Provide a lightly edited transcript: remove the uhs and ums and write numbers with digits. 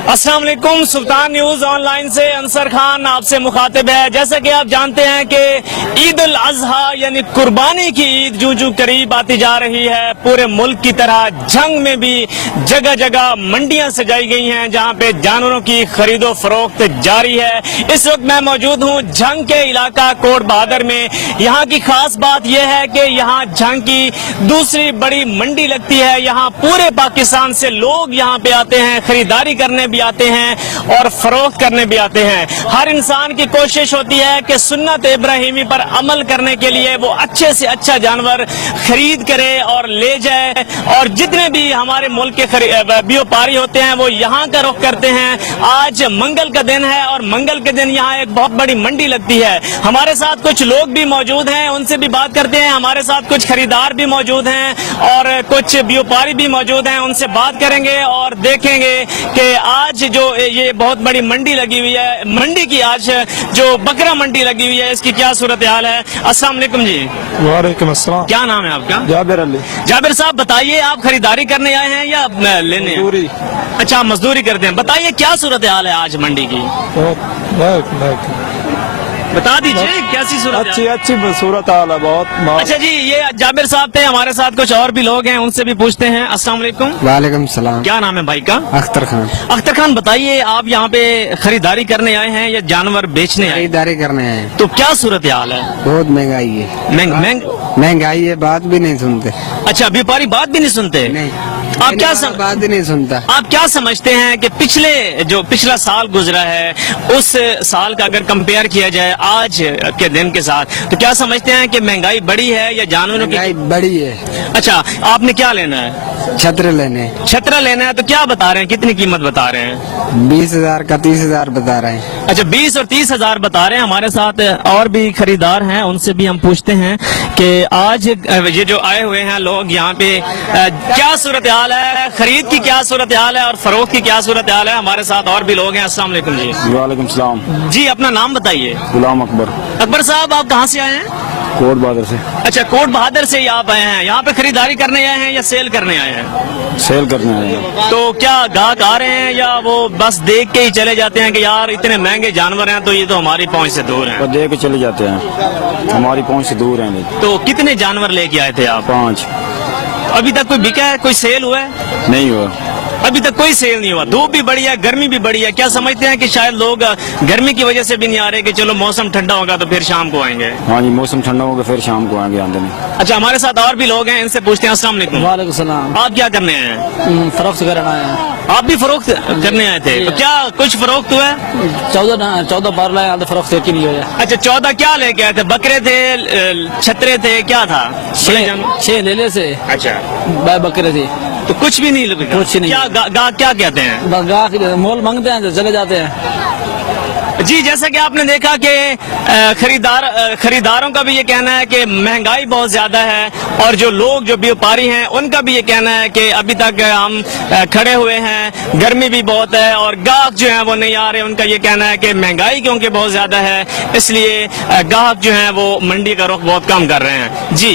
अस्सलाम वालेकुम। सुल्तान news online से अंसर खान आपसे मुखातिब है। जैसा कि आप जानते हैं कि ईद उल अजहा यानी कुर्बानी की ईद जूं करीब आती जा रही है, पूरे मुल्क की तरह जंग में भी जगह जगह मंडियां सजाई गई हैं जहां पे जानवरों की खरीदो फरोख्त जारी है। इस वक्त मैं मौजूद हूं जंग के इलाका कोट बहादुर में। यहाँ की खास बात यह है कि यहाँ जंग की दूसरी बड़ी मंडी लगती है। यहाँ पूरे पाकिस्तान से लोग यहाँ पे आते हैं, खरीदारी करने भी आते हैं और फरोख्त करने भी आते हैं। हर इंसान की कोशिश होती है कि सुन्नत इब्राहिमी पर अमल करने के लिए वो अच्छे से अच्छा जानवर खरीद करे और ले जाए। और जितने भी हमारे मुल्क के व्यापारी होते हैं वो यहाँ का रुख करते हैं। आज मंगल का दिन है और मंगल के दिन यहाँ एक बहुत बड़ी मंडी लगती है। हमारे साथ कुछ लोग भी मौजूद हैं, उनसे भी बात करते हैं। हमारे साथ कुछ खरीदार भी मौजूद हैं और कुछ व्यापारी भी मौजूद हैं, उनसे बात करेंगे और देखेंगे कि आज जो ये बहुत बड़ी मंडी लगी हुई है, मंडी की आज जो बकरा मंडी लगी हुई है, इसकी क्या सूरत हाल है। अस्सलाम वालेकुम जी। वालेकुम अस्सलाम। क्या नाम है आपका? जाबिर अली। जाबिर साहब बताइए, आप खरीदारी करने आए हैं या लेने? मजदूरी। अच्छा, मजदूरी करते हैं। बताइए क्या सूरत हाल है आज मंडी की, बता दीजिए कैसी सूरत? अच्छी सूरत हाल है बहुत। अच्छा जी, ये जाबिर साहब थे, हमारे साथ कुछ और भी लोग हैं, उनसे भी पूछते हैं। अस्सलाम वालेकुम। वालेकुम सलाम। क्या नाम है भाई का? अख्तर खान। अख्तर खान बताइए, आप यहाँ पे खरीदारी करने आए हैं या जानवर बेचने आए? खरीदारी करने आए। तो क्या सूरत हाल है? बहुत महंगाई है। महंगाई है, बात भी नहीं सुनते। अच्छा, व्यापारी बात भी नहीं सुनते? नहीं। आप क्या बात भी नहीं सुनता। आप क्या समझते हैं कि पिछला साल गुजरा है, उस साल का अगर कंपेयर किया जाए आज के दिन के साथ, तो क्या समझते हैं कि महंगाई बढ़ी है या जानवरों की? महंगाई बढ़ी है। अच्छा, आपने क्या लेना है? छत्र लेने। छतरा लेना है, तो क्या बता रहे हैं, कितनी कीमत बता रहे हैं? 20,000 का 30,000 बता रहे हैं। अच्छा, 20 और 30,000 बता रहे हैं। हमारे साथ और भी खरीदार हैं, उनसे भी हम पूछते हैं कि आज ये जो आए हुए हैं लोग यहाँ पे क्या सूरत हाल है, खरीद की क्या सूरत हाल है और फरोख्त की क्या सूरत हाल है। हमारे साथ और भी लोग हैं। अस्सलाम वालेकुम जी। वालेकुम सलाम जी, अपना नाम बताइए। गुलाम अकबर। अकबर साहब, आप कहाँ से आए हैं? कोट बहादुर से। अच्छा, कोट बहादुर से ही आप आए हैं। यहाँ पे खरीदारी करने आए हैं या सेल करने आए हैं? सेल करने आए हैं। तो क्या गाहक आ रहे हैं या वो बस देख के ही चले जाते हैं कि यार इतने महंगे जानवर हैं तो ये तो हमारी पहुंच से दूर हैं? और देख के चले जाते हैं, हमारी पहुंच से दूर हैं। तो कितने जानवर लेके आए थे आप? 5। अभी तक कोई बिका है, कोई सेल हुआ है? नहीं हुआ, अभी तक कोई सेल नहीं हुआ। धूप भी बड़ी है, गर्मी भी बड़ी है। क्या समझते हैं कि शायद लोग गर्मी की वजह से भी नहीं आ रहे कि चलो मौसम ठंडा होगा तो फिर शाम को आएंगे? हाँ जी, मौसम ठंडा होगा फिर शाम को आएंगे आंदे में। अच्छा, हमारे साथ और भी लोग हैं, इनसे पूछते हैं। अस्सलाम वालेकुम। वालेकुम सलाम। आप क्या करने आए हैं? फरोख्त करना है। आप भी फरोख्त करने आए थे? तो क्या कुछ फरोख्त हुआ है? 14 बार लाए, फरोख्त एक ही नहीं हुआ। अच्छा, 14 क्या लेके आए थे? बकरे थे, छतरे थे, क्या था? 6 लेले से। अच्छा, बकरे थे तो कुछ भी नहीं लगा? कुछ नहीं। क्या गाहक क्या कहते हैं? गाहक मोल मांगते हैं तो चले जाते हैं। जी, जैसा कि आपने देखा कि खरीदारों का भी ये कहना है कि महंगाई बहुत ज्यादा है और जो व्यापारी हैं उनका भी ये कहना है कि अभी तक हम खड़े हुए हैं, गर्मी भी बहुत है और गाहक जो है वो नहीं आ रहे। उनका ये कहना है कि महंगाई क्योंकि बहुत ज्यादा है, इसलिए गाहक जो है वो मंडी का रुख बहुत कम कर रहे हैं। जी।